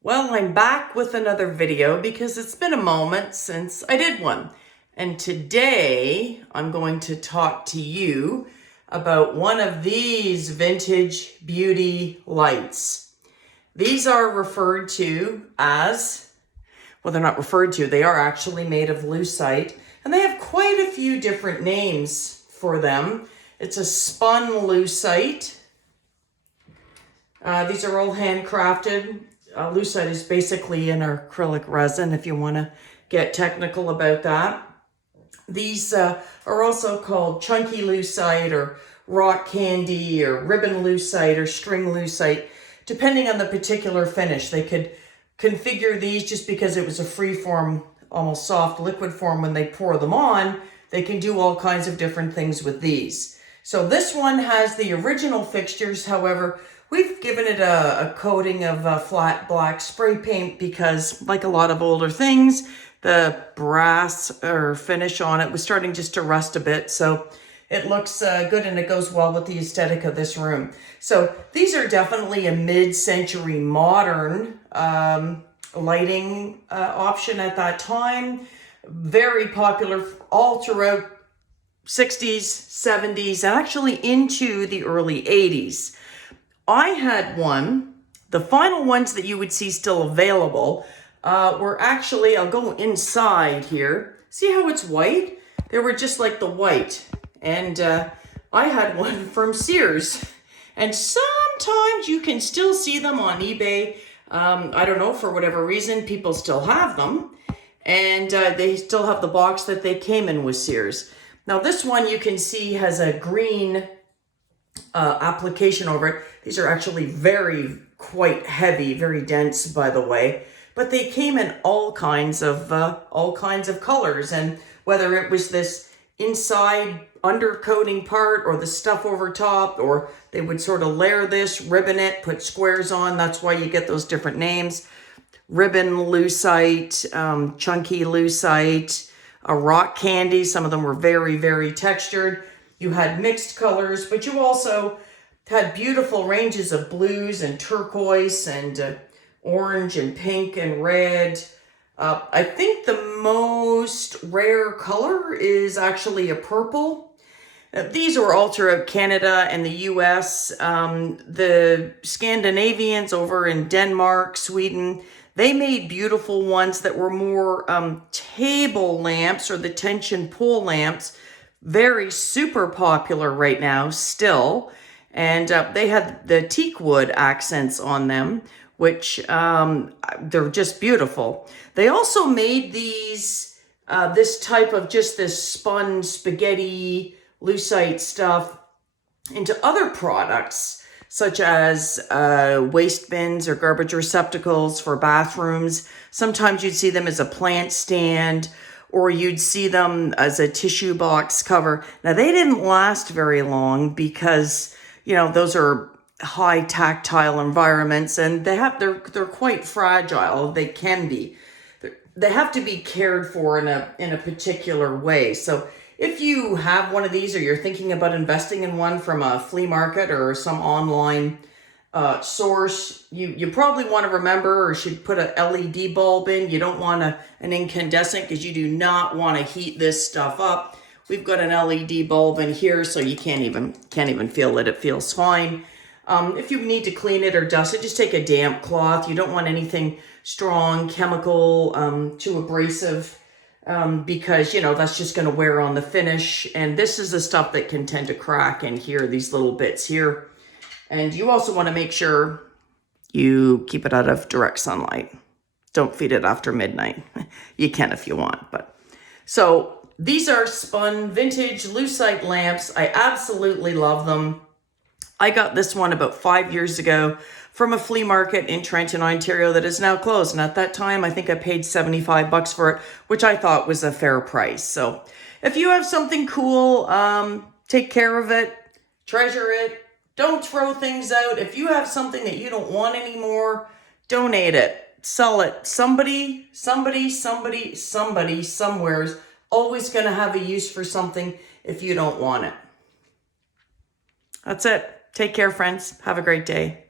Well, I'm back with another video because it's been a moment since I did one. And today I'm going to talk to you about one of these vintage beauty lights. These are referred to as, well, they're not referred to, they are actually made of lucite, and they have quite a few different names for them. It's a spun lucite. These are all handcrafted. Lucite is basically an acrylic resin, if you want to get technical about that. These are also called chunky lucite or rock candy or ribbon lucite or string lucite, depending on the particular finish. They could configure these just because it was a free form, almost soft liquid form when they pour them on. They can do all kinds of different things with these. So this one has the original fixtures. However, we've given it a coating of flat black spray paint because, like a lot of older things, the brass or finish on it was starting just to rust a bit. So it looks good and it goes well with the aesthetic of this room. So these are definitely a mid-century modern lighting option at that time. Very popular all throughout 60s, 70s, and actually into the early 80s. I had one. The final ones that you would see still available were actually, I'll go inside here. See how it's white? They were just like the white. And I had one from Sears. And sometimes you can still see them on eBay. I don't know, for whatever reason, people still have them. And they still have the box that they came in with Sears. Now this one you can see has a green application over it. These are actually quite heavy, very dense, by the way. But they came in all kinds of colors, and whether it was this inside undercoating part or the stuff over top, or they would sort of layer this, ribbon it, put squares on. That's why you get those different names: ribbon lucite, chunky lucite, a rock candy. Some of them were very, very textured. You had mixed colors, but you also had beautiful ranges of blues and turquoise and orange and pink and red. I think the most rare color is actually a purple. These were all throughout Canada and the US. The Scandinavians over in Denmark, Sweden, they made beautiful ones that were more table lamps or the tension pull lamps. Very super popular right now still. And they had the teak wood accents on them, which they're just beautiful. They also made these, this type of just this spun spaghetti lucite stuff into other products, such as waste bins or garbage receptacles for bathrooms. Sometimes you'd see them as a plant stand, or you'd see them as a tissue box cover. Now, they didn't last very long because, you know, those are high tactile environments, and they're quite fragile. They can be. They have to be cared for in a particular way. So if you have one of these, or you're thinking about investing in one from a flea market or some online source, you probably want to remember, or should put a LED bulb in. You don't want an incandescent, because you do not want to heat this stuff up. We've got an LED bulb in here, so you can't even feel it. It feels fine. If you need to clean it or dust it, just take a damp cloth. You don't want anything strong, chemical, too abrasive, because, you know, that's just going to wear on the finish. And this is the stuff that can tend to crack in here, these little bits here. And you also want to make sure you keep it out of direct sunlight. Don't feed it after midnight. You can if you want, but. So these are spun vintage lucite lamps. I absolutely love them. I got this one about 5 years ago from a flea market in Trenton, Ontario that is now closed. And at that time, I think I paid $75 for it, which I thought was a fair price. So if you have something cool, take care of it, treasure it. Don't throw things out. If you have something that you don't want anymore, donate it, sell it. Somebody, somewhere is always going to have a use for something if you don't want it. That's it. Take care, friends. Have a great day.